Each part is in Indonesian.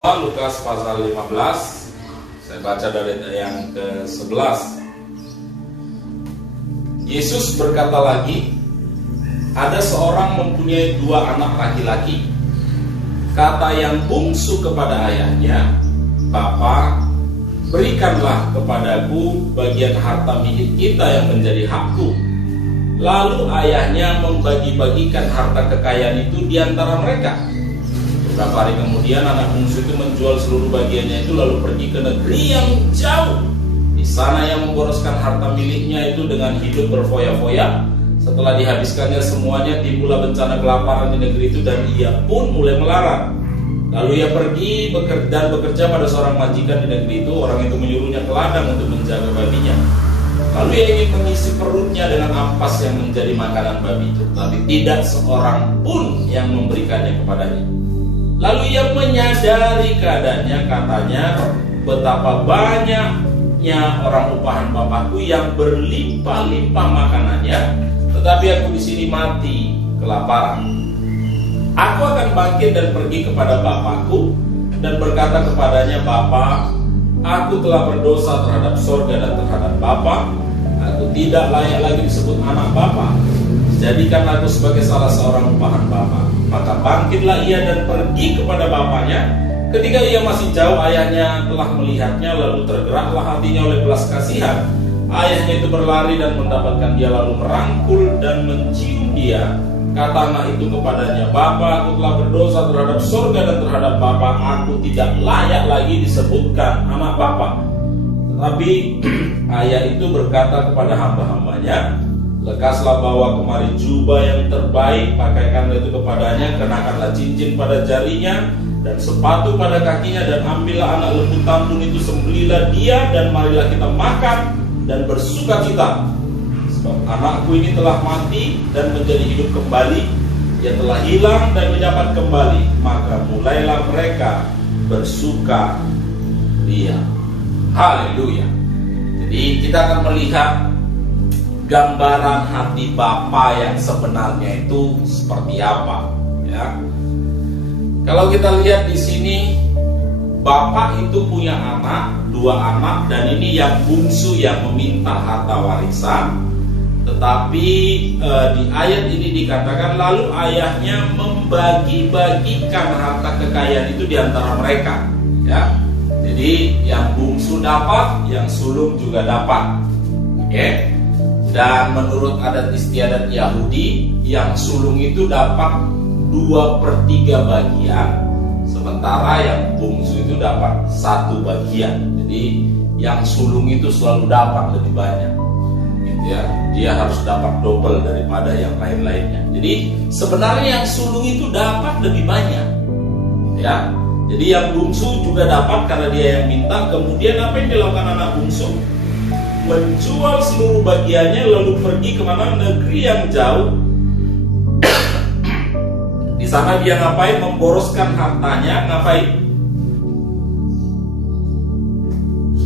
Lukas pasal 15, saya baca dari yang ke-11. Yesus berkata lagi, ada seorang mempunyai 2 anak laki-laki. Kata yang bungsu kepada ayahnya, Bapa, berikanlah kepadaku bagian harta milik kita yang menjadi hakku. Lalu ayahnya membagi-bagikan harta kekayaan itu di antara mereka. Beberapa hari kemudian anak bungsu itu menjual seluruh bagiannya itu lalu pergi ke negeri yang jauh. Di sana ia memboroskan harta miliknya itu dengan hidup berfoya-foya. Setelah dihabiskannya semuanya, timbullah bencana kelaparan di negeri itu dan ia pun mulai melarat. Lalu ia pergi bekerja pada seorang majikan di negeri itu. Orang itu menyuruhnya ke ladang untuk menjaga babinya. Lalu ia ingin mengisi perutnya dengan ampas yang menjadi makanan babi itu, tapi tidak seorang pun yang memberikannya kepadanya. Lalu ia menyadari keadaannya, katanya, betapa banyaknya orang upahan Bapakku yang berlimpah-limpah makanannya, tetapi aku di sini mati kelaparan. Aku akan bangkit dan pergi kepada Bapakku dan berkata kepadanya, Bapa, aku telah berdosa terhadap sorga dan terhadap Bapa. Aku tidak layak lagi disebut anak Bapa. Jadikan aku sebagai salah seorang upahan Bapa. Maka bangkitlah ia dan pergi kepada bapaknya. Ketika ia masih jauh, ayahnya telah melihatnya, lalu tergeraklah hatinya oleh belas kasihan. Ayahnya itu berlari dan mendapatkan dia, lalu merangkul dan mencium dia. Kata anak itu kepadanya, Bapa, aku telah berdosa terhadap sorga dan terhadap Bapa. Aku tidak layak lagi disebutkan anak Bapa. Tetapi ayah itu berkata kepada hamba-hambanya, lekaslah bawa kemari jubah yang terbaik, pakaikanlah itu kepadanya, kenakanlah cincin pada jarinya dan sepatu pada kakinya, dan ambillah anak lembu tambun itu, sembelilah dia, dan marilah kita makan dan bersukacita. Sebab anakku ini telah mati dan menjadi hidup kembali, ia telah hilang dan mendapat kembali. Maka mulailah mereka bersuka ria. Haleluya. Jadi kita akan melihat gambaran hati Bapa yang sebenarnya itu seperti apa, ya. Kalau kita lihat di sini, Bapak itu punya anak, 2 anak, dan ini yang bungsu yang meminta harta warisan. Tetapi di ayat ini dikatakan lalu ayahnya membagi-bagikan harta kekayaan itu di antara mereka, ya. Jadi yang bungsu dapat, yang sulung juga dapat, oke. Dan menurut adat istiadat Yahudi, yang sulung itu dapat 2/3 bagian, sementara yang bungsu itu dapat 1 bagian. Jadi yang sulung itu selalu dapat lebih banyak, gitu ya. Dia harus dapat double daripada yang lain-lainnya. Jadi sebenarnya yang sulung itu dapat lebih banyak, gitu ya. Jadi yang bungsu juga dapat karena dia yang minta. Kemudian apa yang dilakukan anak bungsu? Menjual seluruh bagiannya lalu pergi kemana? Negeri yang jauh. Di sana dia ngapain? Memboroskan hartanya. Ngapain?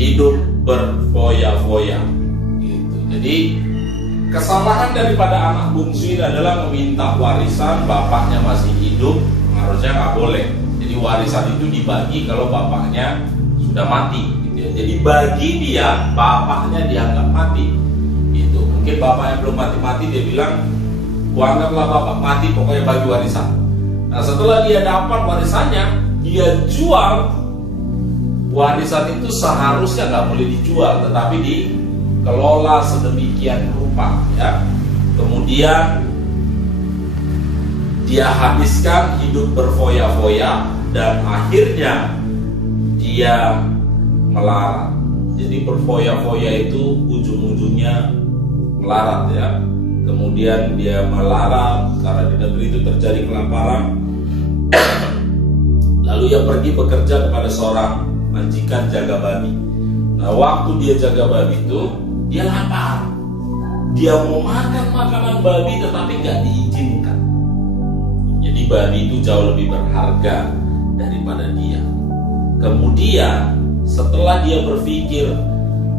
Hidup berfoya-foya, gitu. Jadi kesalahan daripada anak bungsu ini adalah meminta warisan, bapaknya masih hidup. Harusnya nggak boleh. Jadi warisan itu dibagi kalau bapaknya sudah mati. Jadi bagi dia, bapaknya dianggap mati. Itu mungkin bapaknya belum mati-mati, dia bilang, kuanggaplah bapak mati, pokoknya bagi warisan. Nah setelah dia dapat warisannya, dia jual. Warisan itu seharusnya nggak boleh dijual, tetapi dikelola sedemikian rupa, ya. Kemudian dia habiskan hidup berfoya-foya dan akhirnya dia melarat. Jadi berfoya-foya itu ujung-ujungnya melarat, ya. Kemudian dia melarat karena di negeri itu terjadi kelaparan. Lalu ia pergi bekerja kepada seorang majikan jaga babi. Nah waktu dia jaga babi itu dia lapar. Dia mau makan makanan babi tetapi nggak diizinkan. Jadi babi itu jauh lebih berharga daripada dia. Kemudian setelah dia berpikir,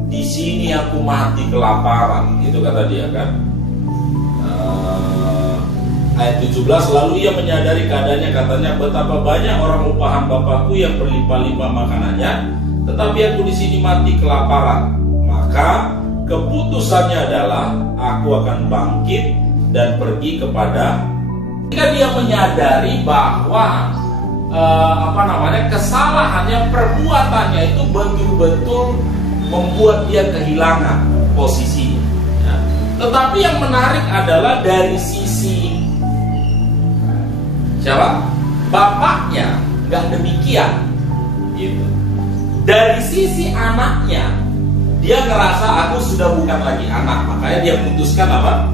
di sini aku mati kelaparan, itu kata dia kan. Ayat 17, lalu ia menyadari keadaannya, katanya, betapa banyak orang upahan bapakku yang berlimpah-limpah makanannya, tetapi aku di sini mati kelaparan. Maka keputusannya adalah aku akan bangkit dan pergi kepada. Ketika dia menyadari bahwa kesalahannya, perbuatannya itu betul-betul membuat dia kehilangan posisinya. Ya. Tetapi yang menarik adalah dari sisi siapa? Bapaknya nggak demikian. Gitu. Dari sisi anaknya, dia ngerasa aku sudah bukan lagi anak, makanya dia memutuskan apa?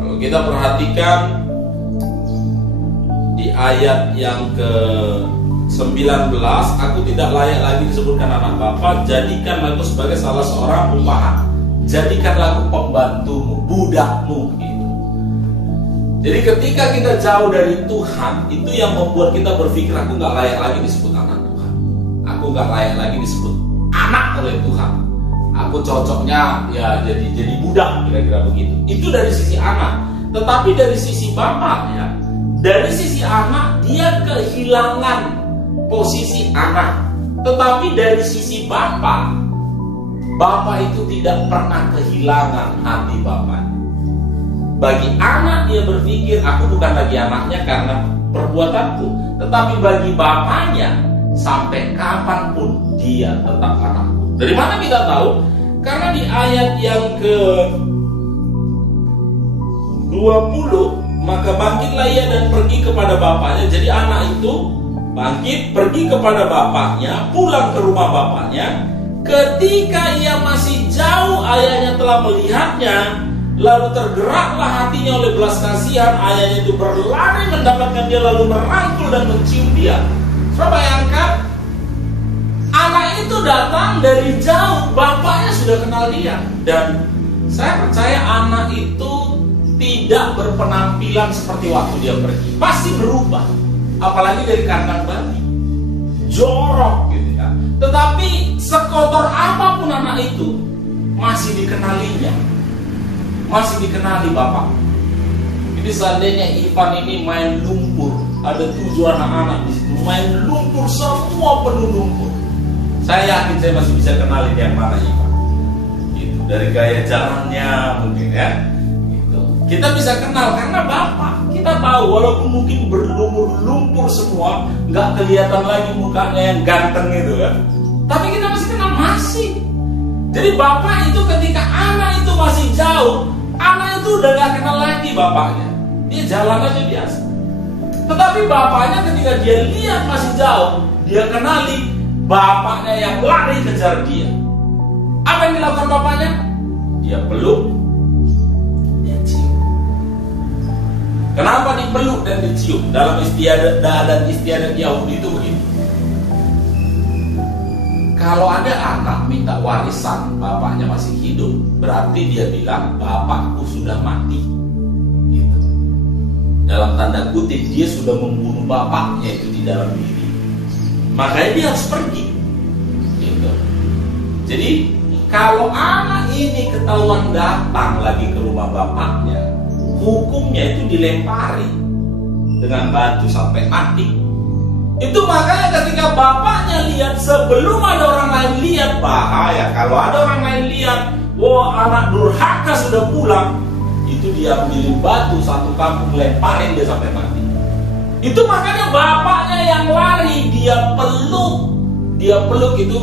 Kalau kita perhatikan di ayat yang ke-19, aku tidak layak lagi disebutkan anak Bapa, jadikanlah aku sebagai salah seorang upahan, jadikanlah aku pembantumu, budakmu, gitu. Jadi ketika kita jauh dari Tuhan, itu yang membuat kita berpikir aku nggak layak lagi disebut anak Tuhan, aku nggak layak lagi disebut anak oleh Tuhan, aku cocoknya ya jadi budak, kira-kira begitu. Itu dari sisi anak. Tetapi dari sisi bapak, ya, dari sisi anak dia kehilangan posisi anak. Tetapi dari sisi bapak itu tidak pernah kehilangan hati bapak. Bagi anak dia berpikir aku bukan lagi anaknya karena perbuatanku, tetapi bagi bapaknya sampai kapanpun dia tetap anakku. Dari mana kita tahu? Karena di ayat yang ke-20, maka bangkitlah ia dan pergi kepada bapaknya. Jadi anak itu bangkit, pergi kepada bapaknya, pulang ke rumah bapaknya. Ketika ia masih jauh, ayahnya telah melihatnya. Lalu tergeraklah hatinya oleh belas kasihan. Ayahnya itu berlari mendapatkan dia, lalu merangkul dan mencium dia. Coba bayangkan, anak itu datang dari jauh, bapaknya sudah kenal dia. Dan saya percaya anak itu tidak berpenampilan seperti waktu dia pergi. Pasti berubah. Apalagi dari kandang bayi, jorok gitu kan. Tetapi sekotor apapun anak itu, masih dikenalinya, masih dikenali bapak. Jadi seandainya Ivan ini main lumpur, ada 7 anak-anak di situ main lumpur, semua penuh lumpur, saya yakin saya masih bisa kenalin yang mana Ivan. Gitu, dari gaya jalannya mungkin ya. Gitu. Kita bisa kenal karena bapak. Kita tahu walaupun mungkin berlumpur-lumpur semua, nggak kelihatan lagi mukanya yang ganteng itu kan. Tapi kita masih kenal, masih. Jadi bapak itu ketika anak itu masih jauh, anak itu udah gak kenal lagi bapaknya. Dia jalan aja biasa. Tetapi bapaknya ketika dia lihat masih jauh, dia kenali bapaknya yang lari kejar dia. Apa yang dilakukan bapaknya? Dia peluk, dia cium. Kenapa dipeluk dan dicium? Dalam istiadat Yahudi itu begini. Kalau ada anak minta warisan, bapaknya masih hidup, berarti dia bilang bapakku sudah mati. Gitu. Dalam tanda kutip, dia sudah membunuh bapaknya itu di dalam diri. Makanya dia harus pergi. Gitu. Jadi kalau anak ini ketahuan datang lagi ke rumah bapaknya, hukumnya itu dilempari dengan batu sampai mati. Itu makanya ketika bapaknya lihat, sebelum ada orang lain lihat, bahaya. Kalau ada orang lain lihat, wah anak durhaka sudah pulang, itu dia ambil batu satu kampung, lemparin dia sampai mati. Itu makanya bapaknya yang lari, dia peluk itu.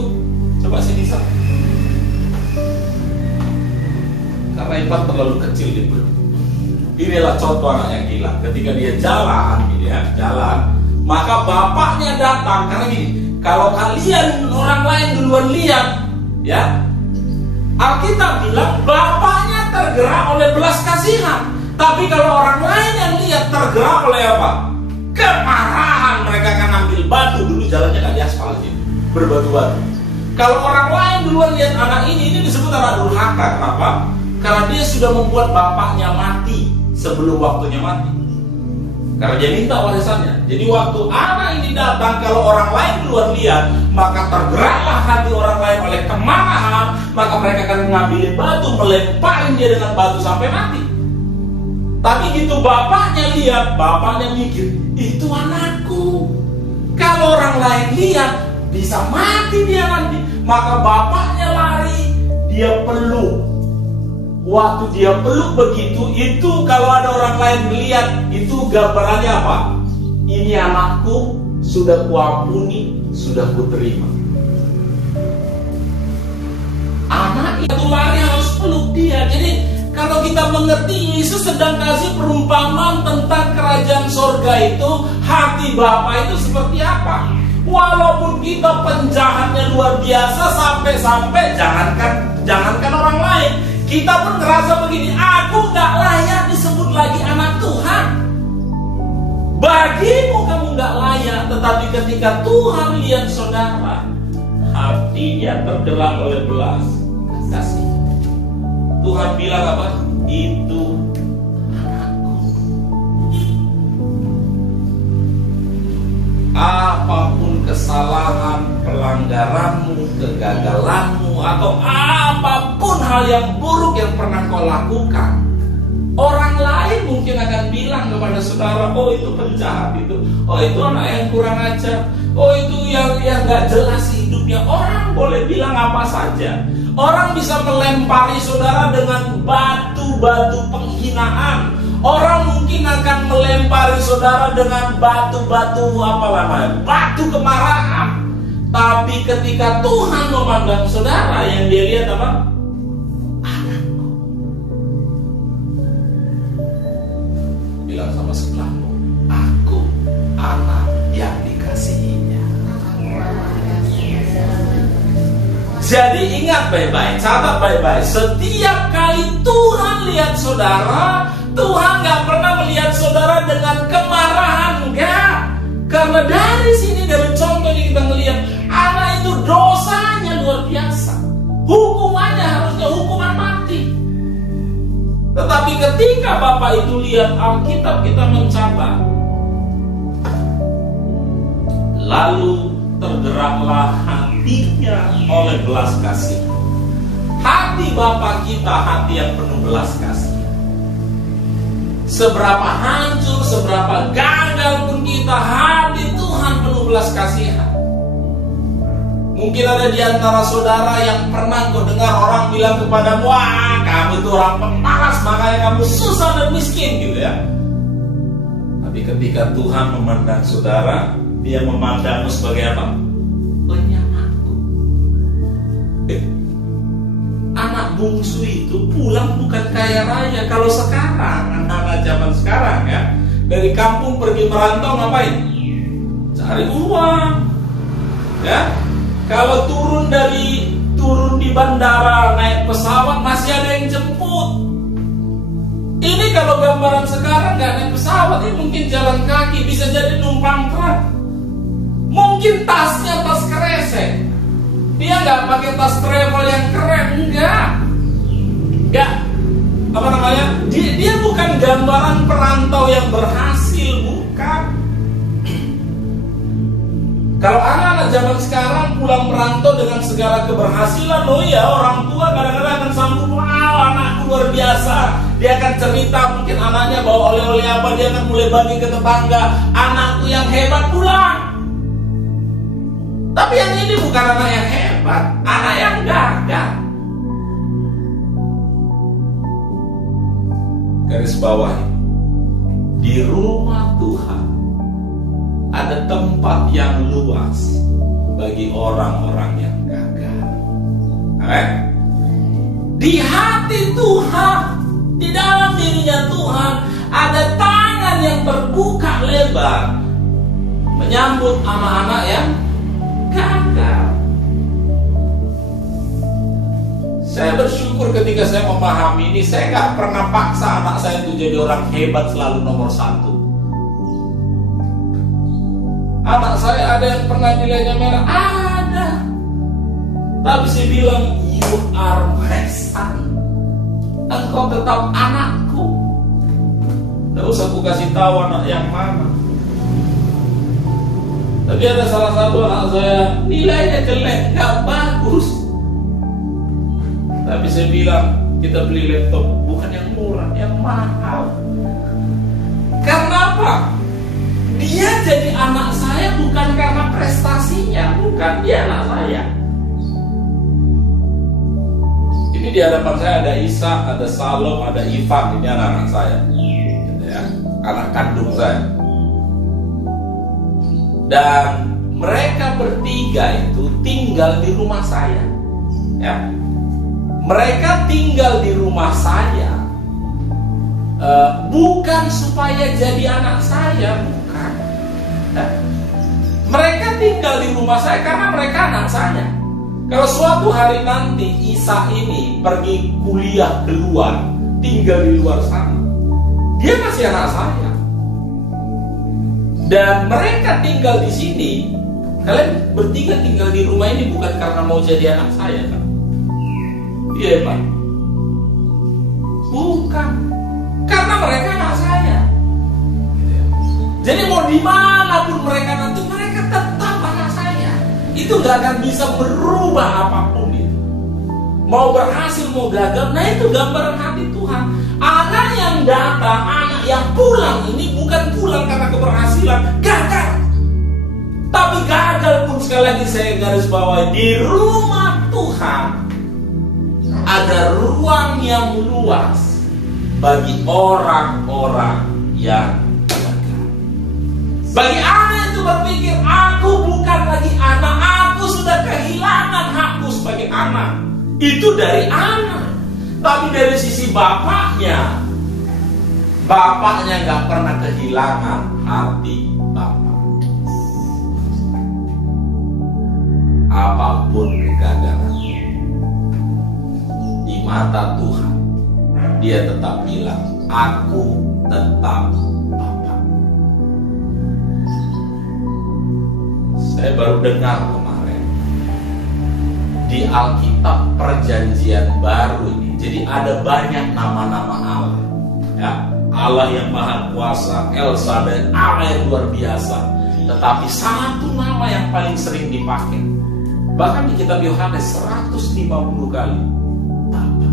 Coba sini Sa. Karena Ivan terlalu kecil dipeluk. Inilah contoh anak yang hilang. Ketika dia jalan, gitu ya, jalan, maka bapaknya datang. Karena gini, kalau kalian orang lain duluan lihat, ya, Alkitab bilang bapaknya tergerak oleh belas kasihan. Tapi kalau orang lain yang lihat, tergerak oleh apa? Kemarahan. Mereka akan ambil batu. Dulu jalannya nggak diaspal gitu, berbatu-batu. Kalau orang lain duluan lihat anak ini disebut anak durhaka. Kenapa? Karena dia sudah membuat bapaknya mati sebelum waktunya mati. Karena dia minta warisannya. Jadi waktu anak ini datang, kalau orang lain duluan lihat, maka tergeraklah hati orang lain oleh kemarahan. Maka mereka akan mengambil batu, melemparin dia dengan batu sampai mati. Tapi gitu bapaknya lihat, bapaknya mikir, itu anakku. Kalau orang lain lihat, bisa mati dia nanti. Maka bapaknya lari, dia peluk. Waktu dia peluk begitu, itu kalau ada orang lain melihat, itu gambarannya apa? Ini anakku, sudah kuampuni, sudah kuterima. Anak itu lari harus peluk dia. Jadi kalau kita mengerti, Yesus sedang kasih perumpamaan tentang kerajaan sorga itu, hati Bapa itu seperti apa. Walaupun kita penjahatnya luar biasa, sampai-sampai jangankan orang lain, kita pun ngerasa begini, aku gak layak disebut lagi anak Tuhan. Bagimu kamu gak layak, tetapi ketika Tuhan lihat saudara, hatinya tergerak oleh belas kasih. Tuhan bilang apa? Itu anakku. Apapun kesalahan, pelanggaranmu, kegagalanmu, atau apapun hal yang buruk yang pernah kau lakukan, orang lain mungkin akan bilang kepada saudara, oh itu penjahat itu, oh itu anak yang kurang ajar, oh itu yang gak jelas hidupnya. Orang boleh bilang apa saja. Orang bisa melempari saudara dengan batu-batu penghinaan. Orang mungkin akan melempari saudara dengan batu-batu batu kemarahan. Tapi ketika Tuhan memandang saudara, yang dia lihat apa? Anakku. Bilang sama sebelahmu, aku anak yang dikasihinya. Jadi ingat baik-baik, catat baik-baik. Setiap kali Tuhan lihat saudara, Tuhan gak pernah melihat saudara dengan kemarahan, enggak. Karena dari sini, dari contoh ini kita melihat, anak itu dosanya luar biasa. Hukumannya harusnya hukuman mati. Tetapi ketika Bapak itu lihat, Alkitab kita mencatat, lalu tergeraklah hatinya oleh belas kasih. Hati Bapa kita hati yang penuh belas kasih. Seberapa hancur, seberapa gagal pun kita, hati Tuhan penuh belas kasihan. Mungkin ada di antara saudara yang pernah kau dengar orang bilang kepadamu, wah kamu itu orang pemalas, makanya kamu susah dan miskin gitu ya. Tapi ketika Tuhan memandang saudara, Dia memandangmu sebagai apa? Penyamaku. Anak bungsu itu pulang bukan kaya raya. Kalau sekarang, anak-anak zaman sekarang ya, dari kampung pergi merantau ngapain? Cari uang. Ya. Kalau turun di bandara naik pesawat masih ada yang jemput. Ini kalau gambaran sekarang nggak naik pesawat, ini mungkin jalan kaki, bisa jadi numpang truk. Mungkin tasnya tas kresek. Dia nggak pakai tas travel yang keren, enggak. Apa namanya? Dia bukan gambaran perantau yang berhasil, bukan. Kalau anak-anak zaman sekarang pulang merantau dengan segala keberhasilan, oh ya orang tua kadang-kadang akan sambut, wow anakku luar biasa. Dia akan cerita mungkin anaknya bawa oleh-oleh apa, dia akan mulai bagi ke tetangga, anakku yang hebat pulang. Tapi yang ini bukan anak yang hebat, anak yang gagal. Garis bawah, di rumah Tuhan ada tempat yang luas bagi orang-orang yang gagal. Di hati Tuhan, di dalam dirinya Tuhan, ada tangan yang terbuka lebar menyambut anak-anak yang gagal. Saya bersyukur ketika saya memahami ini, saya gak pernah paksa anak saya itu jadi orang hebat selalu nomor 1. Anak saya ada yang pernah nilainya merah, ada. Tapi saya bilang, you are my son. Engkau tetap anakku. Tidak usah aku kasih tahu anak yang mana. Tapi ada salah satu anak saya, nilainya jelek, gak bagus. Tapi saya bilang, kita beli laptop bukan yang murah, yang mahal. Kenapa? Dia jadi anak saya bukan karena prestasinya, bukan, dia anak saya. Ini di hadapan saya ada Isa, ada Salom, ada Ivan, ini anak-anak saya, gitu ya, anak kandung saya. Dan mereka bertiga itu tinggal di rumah saya, ya. Mereka tinggal di rumah saya bukan supaya jadi anak saya, bukan. Ya. Mereka tinggal di rumah saya karena mereka anak saya. Kalau suatu hari nanti Isa ini pergi kuliah keluar, tinggal di luar sana, dia masih anak saya. Dan mereka tinggal di sini. Kalian bertiga tinggal di rumah ini bukan karena mau jadi anak saya, kan? Iya, Pak. Bukan. Karena mereka anak saya. Jadi mau dimanapun mereka nanti, mereka tetap anak saya. Itu gak akan bisa berubah apapun itu. Mau berhasil, mau gagal, nah itu gambaran hati Tuhan. Anak yang datang, anak yang pulang ini bukan pulang karena keberhasilan, gagal. Tapi gagal pun, sekali lagi saya garis bawahi, di rumah Tuhan ada ruang yang luas bagi orang-orang yang gagal. Bagi anak itu berpikir, aku bukan lagi anak, aku sudah kehilangan hakku sebagai anak. Itu dari anak. Tapi dari sisi bapaknya gak pernah kehilangan hati bapak. Apapun kegagalan di mata Tuhan, dia tetap bilang, aku tetap bapak. Saya baru dengar kemarin di Alkitab Perjanjian Baru ini. Jadi ada banyak nama-nama Allah, ya. Allah yang Maha Kuasa, El Shaddai, Allah yang luar biasa. Tetapi satu nama yang paling sering dipakai, bahkan di kitab Yohanes 150 kali, Bapa.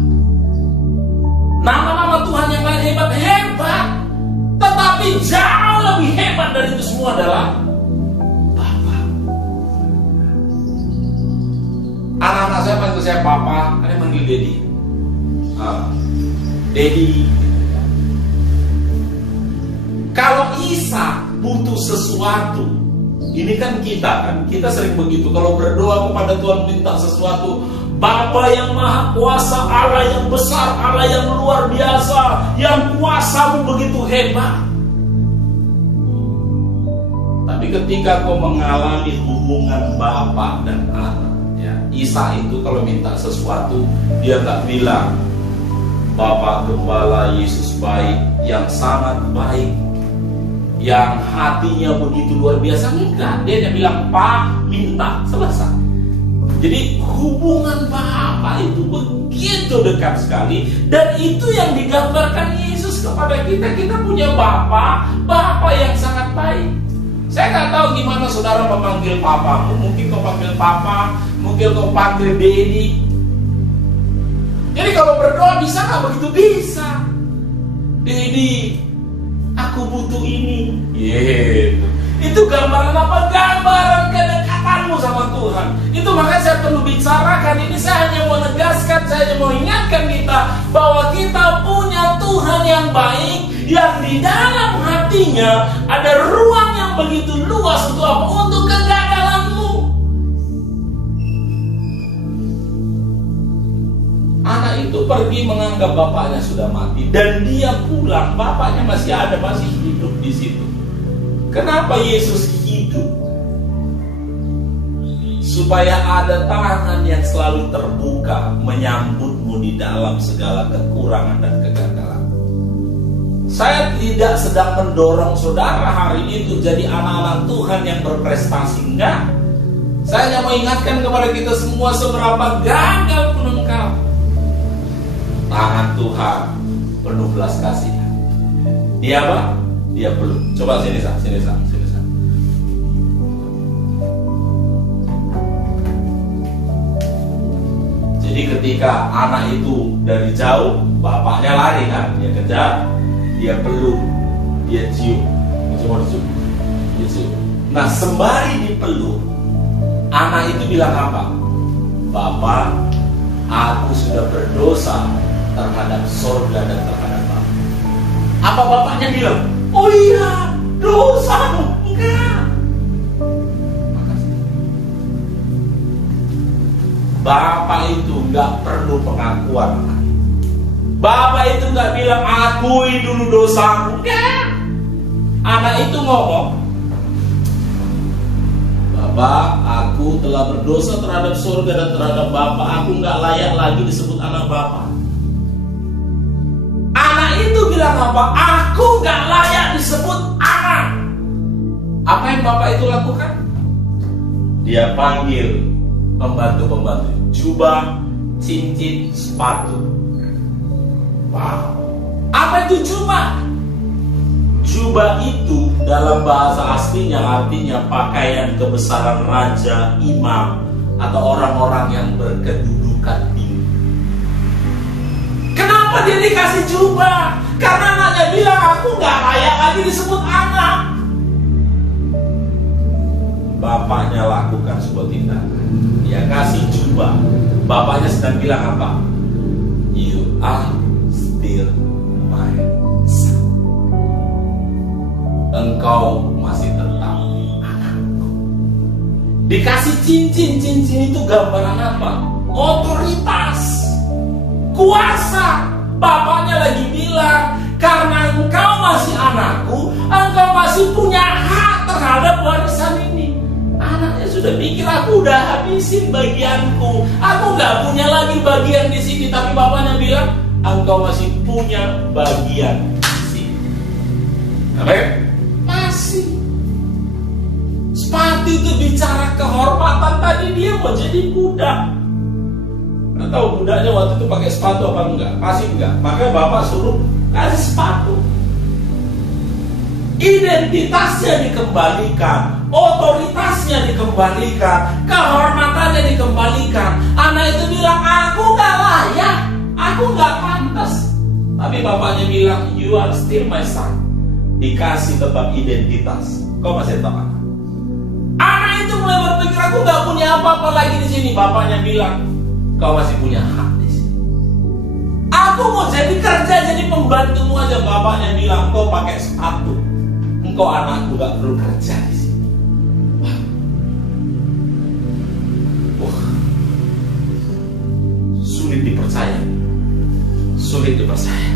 Nama-nama Tuhan yang lain hebat, tetapi jauh lebih hebat dari itu semua adalah Bapa. Anak-anak saya panggil saya Papa, ada yang manggil Dedi. Dedi. Kalau Isa butuh sesuatu, ini kan kita sering begitu. Kalau berdoa kepada Tuhan minta sesuatu, Bapa yang Maha Kuasa, Allah yang besar, Allah yang luar biasa, yang kuasamu begitu hebat. Tapi ketika kau mengalami hubungan Bapa dan anak, ya, Isa itu kalau minta sesuatu, dia tak bilang, Bapak Gembala Yesus baik, yang sangat baik, yang hatinya begitu luar biasa. Enggak, dia hanya bilang, Pak, minta, selesai. Jadi hubungan Bapa itu begitu dekat sekali. Dan itu yang digambarkan Yesus kepada kita. Kita punya Bapa yang sangat baik. Saya nggak tahu gimana saudara memanggil papamu. Mungkin kau panggil Papa, mungkin kau panggil Dedi. Jadi kalau berdoa bisa nggak begitu? Bisa. Dedi, aku butuh ini. Itu gambaran apa? Gambaran kedekatanmu sama Tuhan. Itu makanya saya perlu bicarakan ini. Saya hanya mau menegaskan, saya hanya mau ingatkan kita bahwa kita punya Tuhan yang baik, yang di dalam hatinya ada ruang yang begitu luas untuk apa? Untuk kegagalanmu. Anak itu pergi menganggap bapaknya sudah mati, dan dia pulang, bapaknya masih ada, masih hidup di situ. Kenapa Yesus hidup? Supaya ada tangan yang selalu terbuka menyambutmu di dalam segala kekurangan dan kegagalan. Saya tidak sedang mendorong saudara hari ini untuk jadi anak-anak Tuhan yang berprestasi, enggak. Saya hanya mau ingatkan kepada kita semua, seberapa gagal pun engkau, tangan Tuhan penuh belas kasihan. Dia apa? Dia belum. Coba sini. Jadi ketika anak itu dari jauh, bapaknya lari kan, dia kejar, dia peluk, dia cium. cuma dicium. Nah, sembari dipeluk, anak itu bilang apa? Bapak, aku sudah berdosa terhadap sorga dan terhadap Bapak. Apa bapaknya bilang? Oh iya, dosamu. Enggak. Makasih. Bapak itu enggak perlu pengakuan. Bapak itu enggak bilang akui dulu dosamu. Enggak. Anak itu ngomong, Bapak, aku telah berdosa terhadap surga dan terhadap Bapak. Aku nggak layak lagi disebut anak Bapak. Anak itu bilang apa? Aku nggak layak disebut anak. Apa yang Bapak itu lakukan? Dia panggil pembantu-pembantu, jubah, cincin, sepatu. Wow. Apa itu jubah? Jubah itu dalam bahasa aslinya artinya pakaian kebesaran raja, imam, atau orang-orang yang berkedudukan tinggi. Kenapa dia dikasih jubah? Karena anaknya bilang aku gak layak lagi disebut anak. Bapaknya lakukan sebuah tindakan, dia kasih jubah. Bapaknya sedang bilang apa? You are still my son. Engkau masih tetap anakku. Dikasih cincin. Cincin itu gambaran apa? Otoritas, kuasa. Bapaknya lagi bilang, karena engkau masih anakku, engkau masih punya hak terhadap warisan ini. Anaknya sudah pikir aku udah habisin bagianku, aku gak punya lagi bagian di sini. Tapi bapaknya bilang, engkau masih punya bagian di sini. Amin. Masih. Sepatu itu bicara kehormatan. Tadi dia mau jadi budak. Nggak tahu budaknya waktu itu pakai sepatu apa enggak. Pasti enggak. Makanya bapak suruh kasih sepatu. Identitasnya dikembalikan, otoritasnya dikembalikan, kehormatannya dikembalikan. Anak itu bilang, aku gak layak, aku gak pantas. Tapi bapaknya bilang, you are still my son. Dikasih tetap identitas, kau masih tetap anak. Anak itu mulai berpikir, aku gak punya apa-apa lagi di sini. Bapaknya bilang, kau masih punya hak di sini. Aku mau jadi kerja, jadi pembantumu aja. Bapaknya bilang, kau pakai sepatu, engkau anakku gak perlu kerja di sini. Wah, sulit dipercaya, sulit dipercaya.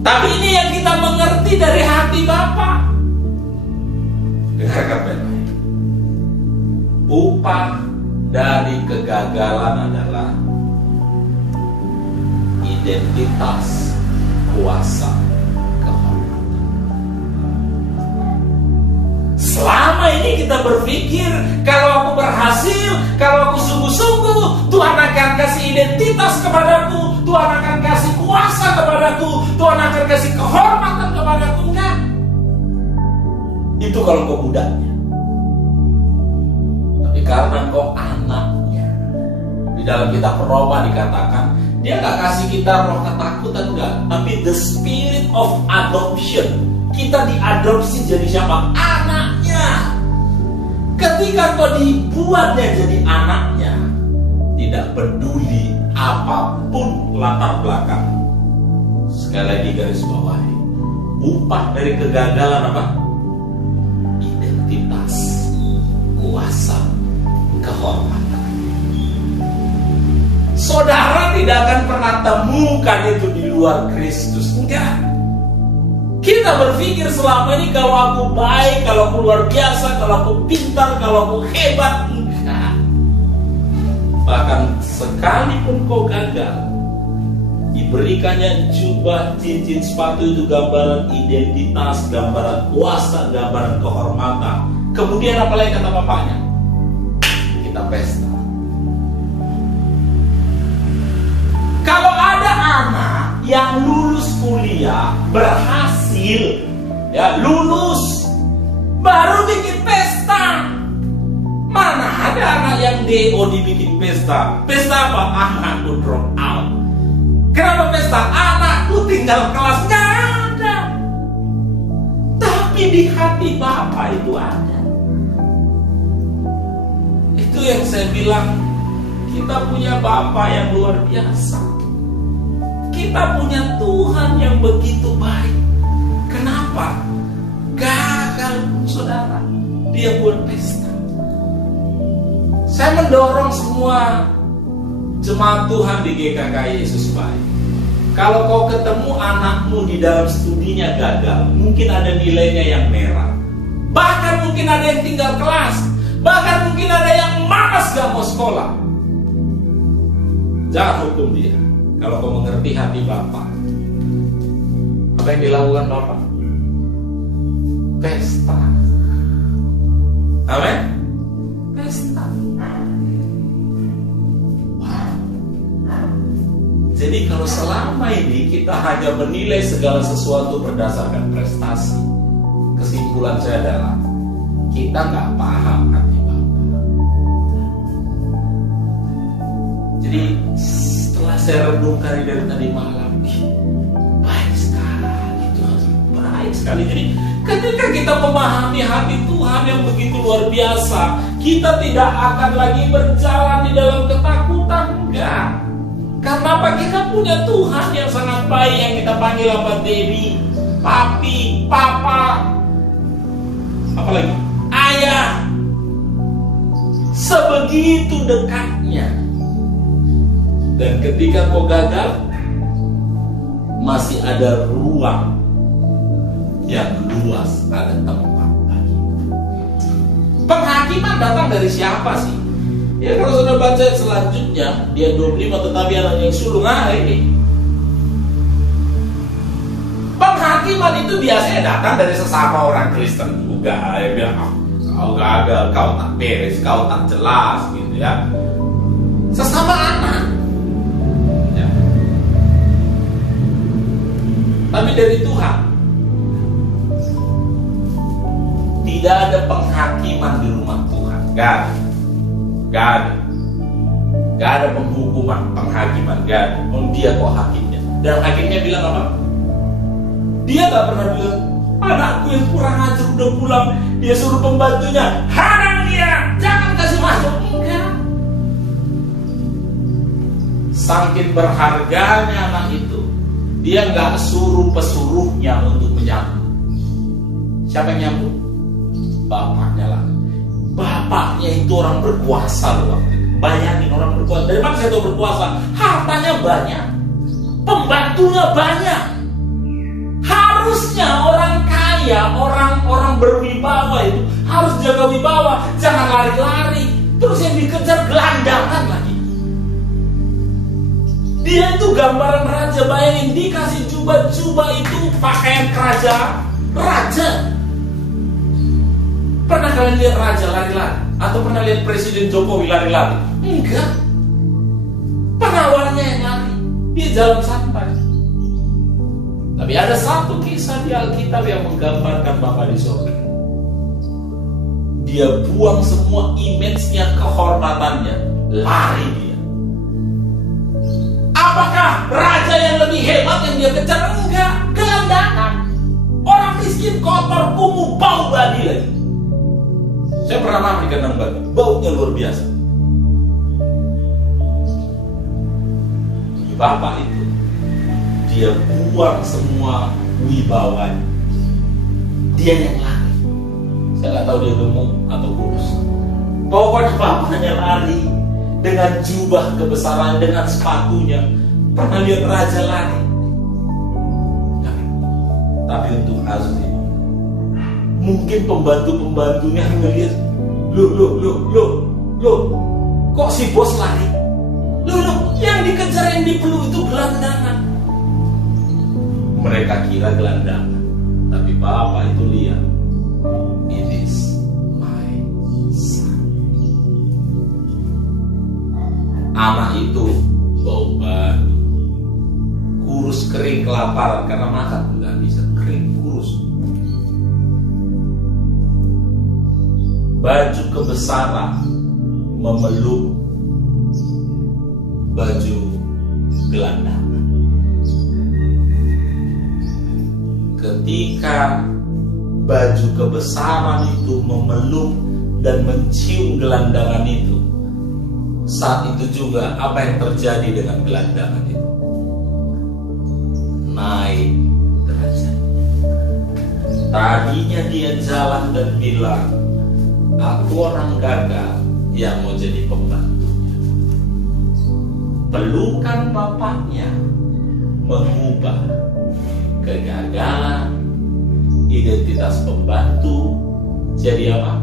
Tapi ini yang kita mengerti dari hati Bapa. Dengarkan baik-baik. Upah dari kegagalan adalah identitas, kuasa, kehormatan. Selama ini kita berpikir, kalau aku berhasil, kalau aku sungguh-sungguh, Tuhan akan kasih identitas kepadaku, Tuhan akan kasih kuasa kepadaku, Tuhan akan kasih kehormatan kepadaku. Enggak. Itu kalau kau budaknya. Tapi karena kau anaknya, di dalam kitab Roma dikatakan, dia nggak kasih kita roh ketakutan, enggak, tapi the spirit of adoption. Kita diadopsi jadi siapa? Anaknya. Ketika kau dibuatnya jadi anaknya, tidak peduli apapun latar belakang. Sekali lagi garis bawahi, upah dari kegagalan apa? Identitas, kuasa, kehormatan. Saudara tidak akan pernah temukan itu di luar Kristus. Enggak. Kita berpikir selama ini kalau aku baik, kalau aku luar biasa, kalau aku pintar, kalau aku hebat. Enggak. Bahkan sekalipun kau gagal, diberikannya jubah, cincin, sepatu itu gambaran identitas, gambaran kuasa, gambaran kehormatan. Kemudian apa lagi kata bapaknya? Kita pesta. Kalau ada anak yang lulus kuliah, berhasil, ya lulus, baru bikin pesta. Mana ada anak yang DO dibikin pesta? Pesta apa? Anakku drop out. Kenapa pesta? Anakku tinggal kelas. Gak ada. Tapi Tapi di hati Bapa itu ada. Itu yang saya bilang, kita punya Bapa yang luar biasa. Kita punya Tuhan yang begitu baik. Kenapa? Gagal pun saudara, dia buat pesta. Saya mendorong semua jemaat Tuhan di GKK Yesus Baik. Kalau kau ketemu anakmu di dalam studinya gagal, mungkin ada nilainya yang merah, bahkan mungkin ada yang tinggal kelas, bahkan mungkin ada yang malas gak mau sekolah. Jangan hukum dia. Kalau kau mengerti hati Bapa, apa yang dilakukan Bapa? Pesta. Amin. Pesta. Jadi kalau selama ini kita hanya menilai segala sesuatu berdasarkan prestasi, kesimpulan saya adalah kita nggak paham hati Bapa. Jadi setelah saya renungkan dari tadi malam, baik sekali Tuhan, baik sekali. Jadi ketika kita memahami hati Tuhan yang begitu luar biasa, kita tidak akan lagi berjalan di dalam ketakutan, enggak. Karena apa? Kita punya Tuhan yang sangat baik, yang kita panggil apa? Daddy, Papi, Papa, apa lagi? Ayah. Sebegitu dekatnya. Dan ketika kau gagal, masih ada ruang yang luas, ada tempat bagi. Penghakiman datang dari siapa sih? Ya kalau sudah baca selanjutnya, dia 25 tetapi anak yang sulung. Nah ini penghakiman itu biasanya datang dari sesama orang Kristen juga. Dia bilang, kau gagal, kau tak beres, kau tak jelas gitu ya. Sesama anak ya. Tapi dari Tuhan tidak ada penghakiman di rumah Tuhan. Gak ada penghukuman, penghakiman, gak ada. Dia kok hakimnya. Dan hakimnya bilang apa? Dia gak pernah bilang, anakku yang kurang ajar udah pulang, dia suruh pembantunya, hadang dia, jangan kasih masuk. Enggak. Saking berharganya anak itu, dia gak suruh pesuruhnya untuk menyambut. Siapa yang nyambut? Bapaknya lah. Bapaknya itu orang berkuasa loh. Bayangin orang berkuasa. Dari mana saya tahu berkuasa? Hartanya banyak, pembantunya banyak. Harusnya orang kaya, orang berwibawa itu harus jaga wibawa, jangan lari-lari. Terus yang dikejar gelandangan lagi. Dia itu gambaran raja. Bayangin, dikasih jubah itu pakaian kerajaan raja. Pernah kalian lihat raja lari-lari? Atau pernah lihat Presiden Jokowi lari-lari? Enggak. Pengawalnya yang lari, dia jalan santai. Tapi ada satu kisah di Alkitab yang menggambarkan Bapa di surga. Dia buang semua image-nya, kehormatannya, lari dia. Apakah raja yang lebih hebat yang dia kejar? Enggak, gelandangan. Orang miskin, kotor, kumuh, bau badi lagi. Saya pernah makan di kandang babi, baunya luar biasa. Bapak itu, dia buang semua wibawanya. Dia yang lari. Saya nggak tahu dia gemuk atau kurus. Pokoknya bapaknya lari dengan jubah kebesaran, dengan sepatunya. Pernah lihat raja lari? Tapi untuk Azri, mungkin pembantu-pembantunya ngelihat, loh, kok si bos lari? Loh, yang dikejar, yang dipeluk itu gelandangan. Mereka kira gelandangan, tapi Bapak itu lihat, it is my son. Anak itu bau babi, kurus kering kelaparan karena makan nggak bisa, kering kurus. Baju kebesaran memeluk baju gelandangan. Ketika baju kebesaran itu memeluk dan mencium gelandangan itu, saat itu juga apa yang terjadi dengan gelandangan itu? Naik derajat. Tadinya dia jalan dan bilang, aku orang gagal yang mau jadi pembantunya. Pelukan bapaknya mengubah kegagalan, identitas pembantu jadi apa?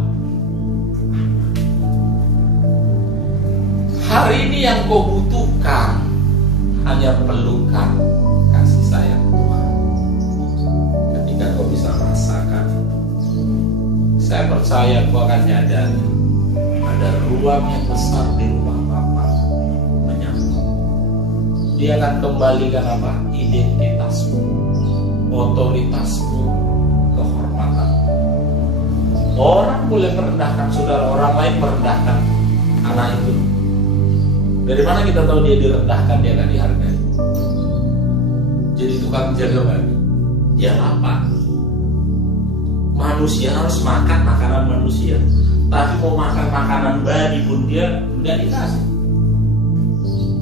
Hari ini yang kau butuhkan hanya pelukan kasih sayang Tuhan. Ketika kau bisa merasakan, saya percaya kau akan nyadari ada ruang yang besar di rumah Bapa menyambut. Dia akan kembalikan apa? Identitasmu, otoritasmu, kehormatanmu. Orang boleh merendahkan saudara, orang lain merendahkan anak itu. Dari mana kita tahu dia direndahkan, dia akan dihargai? Jadi tukang jaga babi, dia lapar. Manusia harus makan makanan manusia, tapi mau makan makanan babi pun dia nggak dikasih.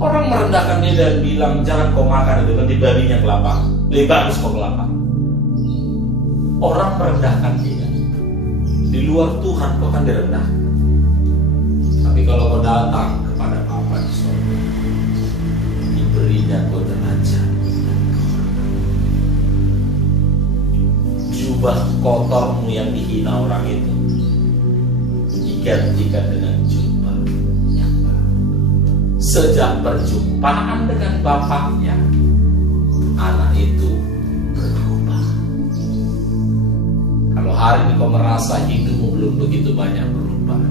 Orang merendahkan dia dan bilang jangan kau makan itu, nanti babinya kelaparan. Lebih bagus kau kelaparan. Orang merendahkan dia. Di luar Tuhan kau akan direndahkan. Tapi kalau kau datang kepada Bapa di surga, diberinya kau derajat. Jubah kotormu yang dihina orang itu digantikan dengan jubah yang baru. Sejak perjumpaan dengan bapaknya, anak itu berubah. Kalau hari ini kau merasa hidupmu belum begitu banyak berubah,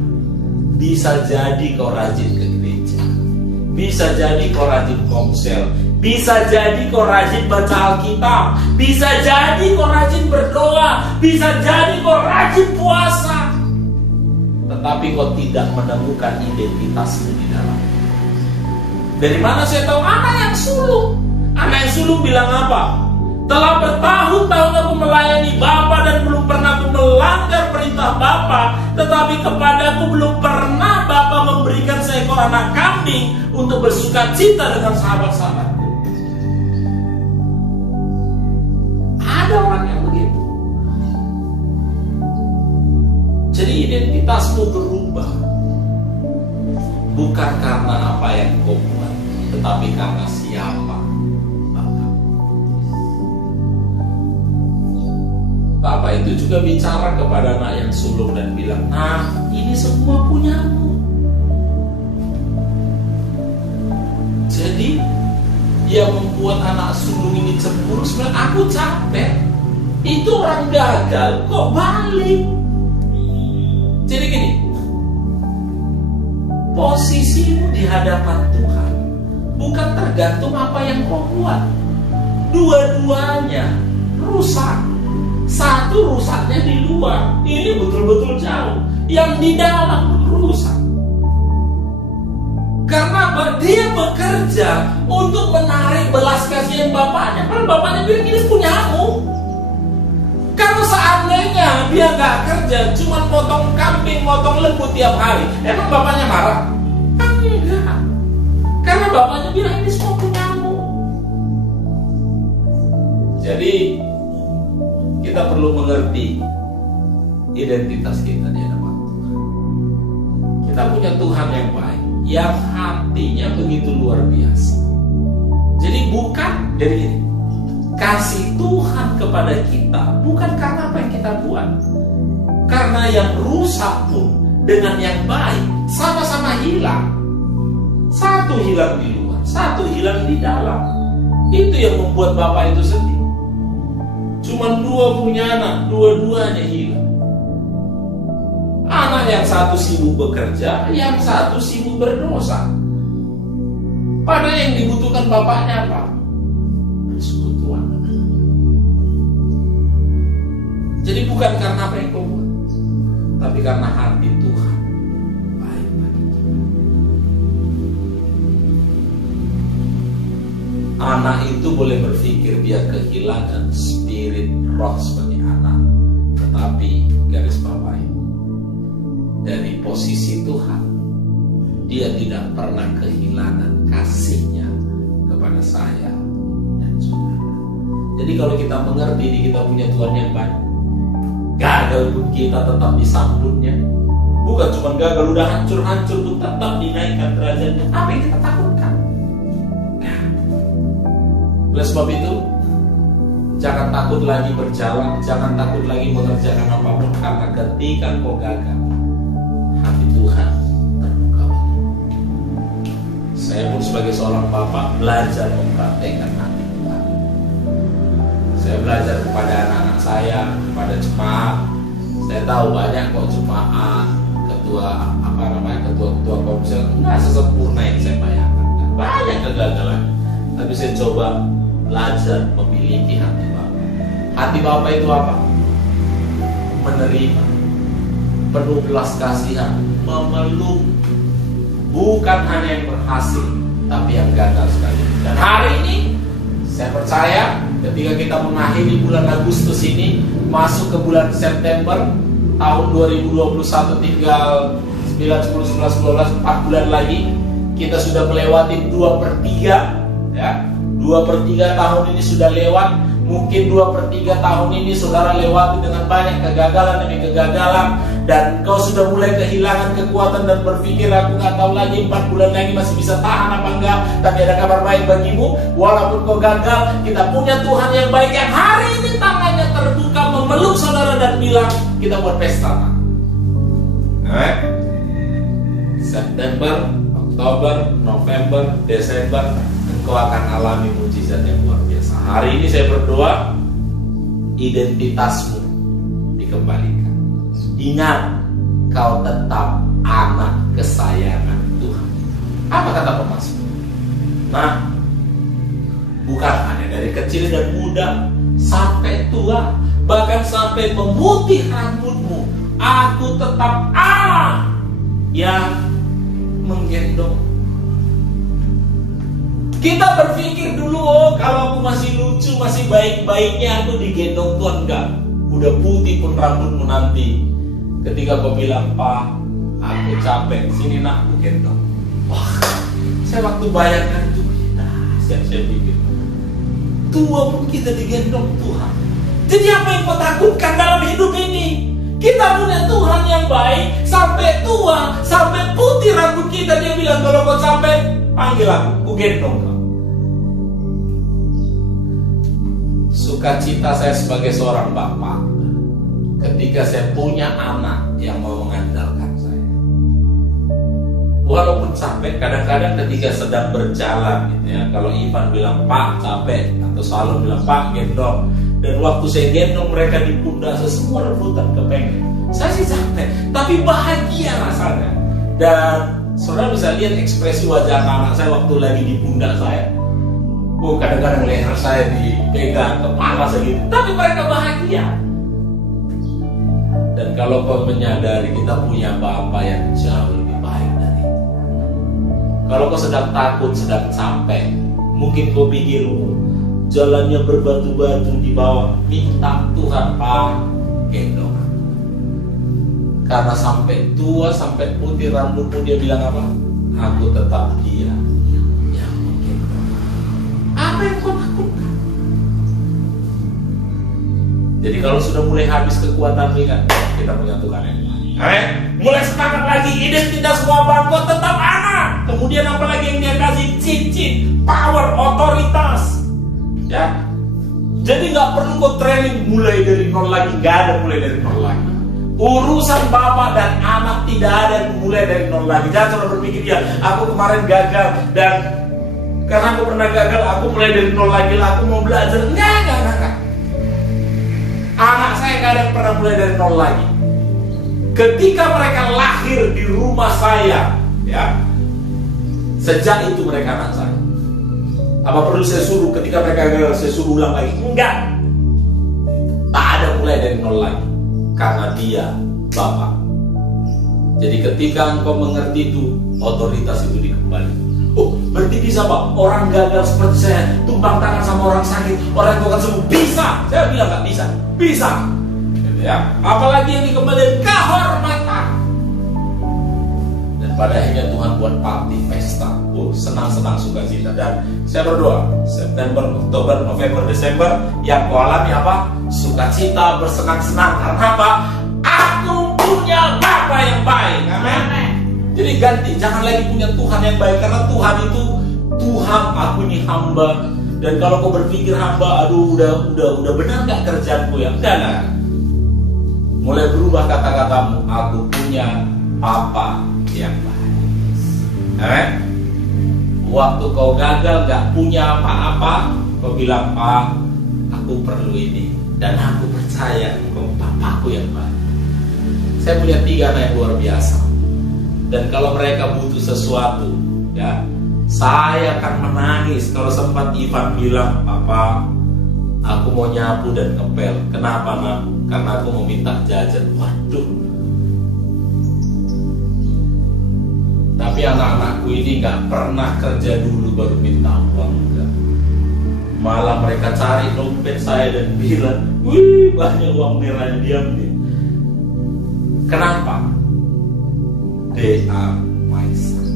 bisa jadi kau rajin ke gereja, bisa jadi kau rajin komsel, bisa jadi kau rajin baca Alkitab, bisa jadi kau rajin berdoa, bisa jadi kau rajin puasa, tetapi kau tidak menemukan identitasmu di dalam. Dari mana saya tahu? Anak yang sulung. Anak yang sulung bilang apa? Telah bertahun-tahun aku melayani Bapa dan belum pernah aku melanggar perintah Bapa, tetapi kepadaku belum pernah Bapa memberikan seekor anak kambing untuk bersuka cita dengan sahabat-sahabatku. Ada orang yang begitu. Jadi identitasmu berubah, bukan karena apa yang kau buat, tetapi karena siapa Bapa. Bapa itu juga bicara kepada anak yang sulung dan bilang, nah ini semua punyamu. Jadi yang membuat anak sulung ini cemburu, sebenarnya aku capek. Itu orang gagal kok balik. Jadi gini, posisimu di hadapan Tuhan bukan tergantung apa yang kau buat. Dua-duanya rusak. Satu rusaknya di luar, ini betul-betul jauh. Yang di dalam rusak. Karena apa? Dia bekerja untuk menarik belas kasihan bapaknya. Padahal bapaknya bilang ini punyamu. Kalau seandainya dia nggak kerja, cuma potong kambing, potong lembu tiap hari, emang bapaknya marah? Enggak. Karena bapaknya bilang ini semua punyamu. Jadi kita perlu mengerti identitas kita di hadapan Tuhan. Kita punya Tuhan yang baik, yang hatinya begitu luar biasa. Jadi jadi gini, kasih Tuhan kepada kita bukan karena apa yang kita buat. Karena yang rusak pun dengan yang baik sama-sama hilang. Satu hilang di luar, satu hilang di dalam. Itu yang membuat Bapak itu sedih. Cuma dua punya anak, dua-duanya hilang. Anak yang satu sibuk bekerja, yang satu sibuk berdosa. Padahal yang dibutuhkan bapaknya apa? Persekutuan. Jadi bukan karena apa yang kau buat, tapi karena hati Tuhan baik bagi kita. Anak itu boleh berpikir dia kehilangan spirit roh sebagai anak, Tetapi garis bawahi, dari posisi Tuhan, Dia tidak pernah kehilangan kasih-Nya kepada saya dan saudara. Jadi kalau kita mengerti kita punya Tuhan yang baik, gagal pun kita tetap disambutnya. Bukan cuma gagal, udah hancur-hancur pun tetap dinaikkan derajatnya. Apa yang kita takutkan? Nah, oleh sebab itu, jangan takut lagi berjalan, jangan takut lagi mengerjakan apapun, karena ketika kau gagal, hati Tuhan terbuka bagimu. Saya pun sebagai seorang bapak belajar mempraktekkan hati Tuhan. Saya belajar kepada anak-anak saya, kepada jemaat. Saya tahu banyak kok jemaat, ketua komsel nggak sesempurna yang saya bayangkan. Banyak kegagalan, tapi saya coba belajar memiliki hati Bapa. Hati Bapa itu apa? Menerima, penuh belas kasihan, memeluk, bukan hanya yang berhasil, tapi yang gagal sekali. Dan hari ini saya percaya ketika kita mengakhiri bulan Agustus ini, masuk ke bulan September tahun 2021, tinggal 9, 10, 11, 12, 4 bulan lagi, kita sudah melewati 2/3, ya. 2/3 tahun ini sudah lewat. Mungkin 2/3 tahun ini saudara lewati dengan banyak kegagalan demi kegagalan, dan kau sudah mulai kehilangan kekuatan dan berpikir, aku nggak tahu lagi 4 bulan lagi masih bisa tahan apa enggak. Tapi ada kabar baik bagimu, walaupun kau gagal, kita punya Tuhan yang baik yang hari ini tangannya terbuka memeluk saudara dan bilang, kita buat pesta. September, Oktober, November, Desember, engkau akan alami mujizat yang luar biasa. Hari ini saya berdoa, identitasmu dikembalikan. Ingat, kau tetap anak kesayangan Tuhan. Apa kata pemazmur? Nah, bukan hanya dari kecil dan muda sampai tua, bahkan sampai memutih rambutmu, aku tetap Allah yang menggendong. Kita berpikir dulu, oh kalau aku masih lucu, masih baik-baiknya aku digendong Tuhan. Enggak, udah putih pun rambutmu nanti, ketika kau bilang, Pak, aku capek, sini nak, aku gendong. Wah, saya waktu bayangkan itu, saya pikir, tua pun kita digendong Tuhan. Jadi apa yang kau takutkan dalam hidup ini? Kita punya Tuhan yang baik, sampai tua, sampai putih rambut kita, Dia bilang, kalau kau capek, panggil aku gendong kau. Sukacita saya sebagai seorang bapak ketika saya punya anak yang mau mengandalkan saya. Walaupun capek, kadang-kadang ketika sedang berjalan gitu ya, kalau Ivan bilang, Pak capek, atau Salom bilang, Pak gendong, dan waktu saya gendong mereka di pundak saya, semua rebutan kepengen. Saya sih capek, tapi bahagia rasanya. Dan saudara bisa lihat ekspresi wajah anak saya waktu lagi di pundak saya. Kadang-kadang leher saya dipegang, kepala saya gitu, tapi mereka bahagia. Dan kalau kau menyadari kita punya Bapa yang jauh lebih baik dari itu. Kalau kau sedang takut, sedang capek, mungkin kau pikir jalannya berbatu-batu di bawah, minta Tuhan, Pak, gendong. Karena sampai tua, sampai putih rambutmu, Dia bilang apa? Aku tetap Dia yang menggendong. Apa yang kau takutkan? Jadi kalau sudah mulai habis kekuatan kita punya Tuhan yang baik. Mulai semangat lagi, identitas kau tetap anak. Kemudian apa lagi yang Dia kasih? Cincin, power, otoritas. Ya, jadi nggak perlu kau training mulai dari nol lagi, nggak ada mulai dari nol lagi. Urusan bapak dan anak tidak ada yang mulai dari nol lagi. Jangan coba berpikir, ya aku kemarin gagal dan karena aku pernah gagal, aku mulai dari nol lagi lah, aku mau belajar. Enggak. Anak saya nggak ada yang pernah mulai dari nol lagi. Ketika mereka lahir di rumah saya, ya, sejak itu mereka anak saya. Apa perlu saya suruh ketika mereka gagal, saya suruh ulang lagi? Enggak. Tak ada mulai dari nol lagi. Karena Dia Bapa. Jadi ketika engkau mengerti itu, otoritas itu dikembalikan. Oh, berarti bisa Pak, orang gagal seperti saya tumpang tangan sama orang sakit, orang yang bukan sembuh, bisa? Saya bilang nggak bisa. Bisa. Ya, apalagi yang dikembalikan kehormatan. Dan pada akhirnya Tuhan buat party, pesta, senang-senang, sukacita. Dan saya berdoa, September, Oktober, November, Desember, yang kau alami apa? Sukacita, bersenang-senang. Karena apa? Aku punya Bapa yang baik. Amin. Jadi ganti, jangan lagi punya Tuhan yang baik, karena Tuhan itu Tuhan, aku ini hamba. Dan kalau kau berpikir hamba, aduh udah benar nggak kerjaanku ya? Udah. Mulai berubah kata-katamu, aku punya Papa yang baik. Amin. Waktu kau gagal nggak punya apa-apa, kau bilang, Pak, aku perlu ini, dan aku percaya kau Papaku yang baik. Saya punya 3 anak yang luar biasa. Dan kalau mereka butuh sesuatu, ya, saya akan menangis. Kalau sempat Ivan bilang, Papa, aku mau nyapu dan ngepel. Kenapa, Nak? Karena aku mau minta jajan. Waduh. Tapi anak-anakku ini gak pernah kerja dulu baru minta uang. Enggak. Malah mereka cari dompet saya dan bilang, wih, banyak uang merahnya, diam nih. Kenapa? They are my son.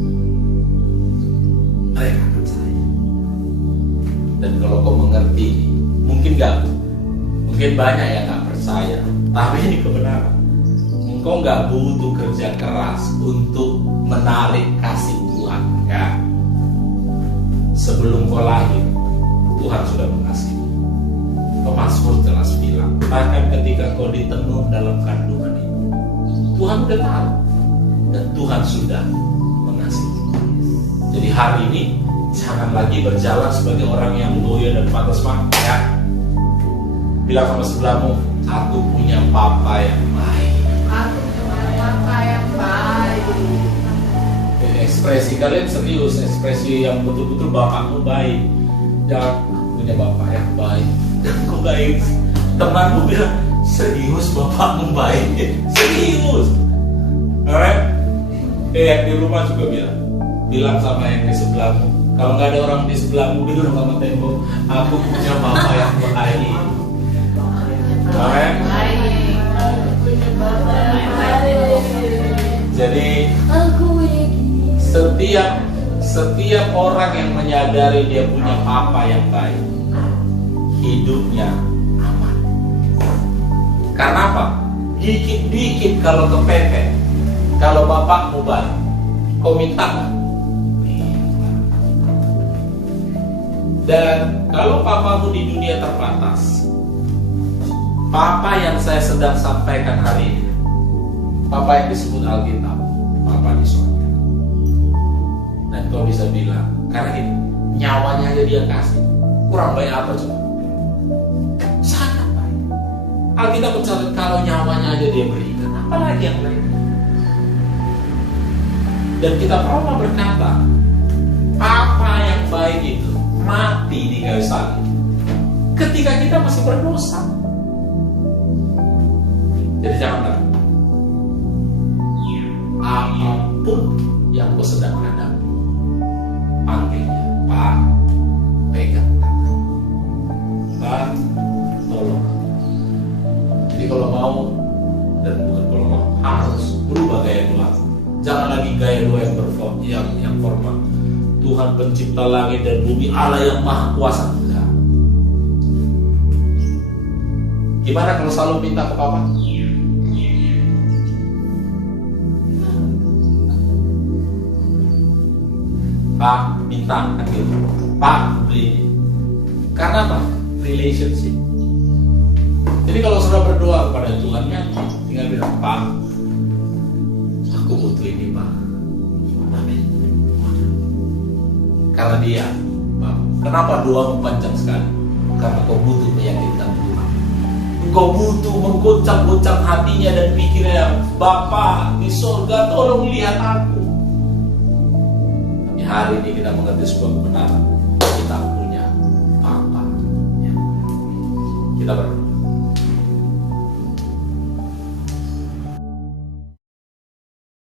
Mereka percaya. Dan kalau kau mengerti, mungkin banyak yang gak percaya, tapi ini kebenaran. Engkau gak butuh kerja keras untuk menarik kasih Tuhan, ya. Sebelum kau lahir, Tuhan sudah mengasihi. Pemazmur jelas bilang, bahkan ketika kau ditenun dalam kandungan ibu, Tuhan sudah tahu. Dan Tuhan sudah mengasihi. Jadi hari ini jangan lagi berjalan sebagai orang yang loyo dan pantas makan, ya. Bilang sama sebelahmu, aku punya Papa yang baik. Aku punya Papa yang baik. Ekspresi kalian serius, ekspresi yang betul-betul bapakmu baik. Jangan, aku punya Bapak yang baik. Dan kok baik? Temanmu bilang, serius bapakmu baik? Serius. Alright? Yang di rumah juga bilang sama yang di sebelahmu. Kalau nggak ada orang di sebelahmu, bilang sama tembok, aku punya Bapak yang baik. Amin. Jadi setiap orang yang menyadari dia punya Papa yang baik, hidupnya aman. Karena apa? Dikit-dikit kalau kepepet, kalau bapakmu baik, kau minta nggak? Dan kalau papamu di dunia terbatas, Papa yang saya sedang sampaikan hari ini, Papa yang disebut Alkitab, Papa di surga. Dan kau bisa bilang, karena ini nyawanya aja dia kasih, kurang baik apa coba? Sangat baik. Alkitab mencatat kalau nyawanya aja dia berikan, apalagi yang lain. Dan kita pernah berkata, Papa yang baik itu mati di kayu salib ketika kita masih berdosa. Jadi jangan takut. Apapun yang kau sedang hadapi, panggilnya, Pak, pegang tangan, Pak, tolong. Jadi kalau mau, dan bukan kalau mau, harus berubah gaya doa. Jangan lagi gaya doa yang formal. Tuhan pencipta langit dan bumi, Allah yang maha kuasa. Enggak. Gimana kalau selalu minta ke Papa? Pak, minta kan gitu. Pak, beli. Karena apa? Relationship. Jadi kalau sudah berdoa kepada Tuhan, ya, tinggal bilang, Pak, aku butuh ini, Pak. Amin. Karena dia, Pak, kenapa doamu panjang sekali? Karena kau butuh meyakinkan Tuhan. Kau butuh menggoncang-goncang hatinya dan pikirnya, Bapa di surga, tolong lihat aku. Tapi hari ini kita mengerti sebuah kebenaran. Kita punya Papa. Ya. Kita berdoa.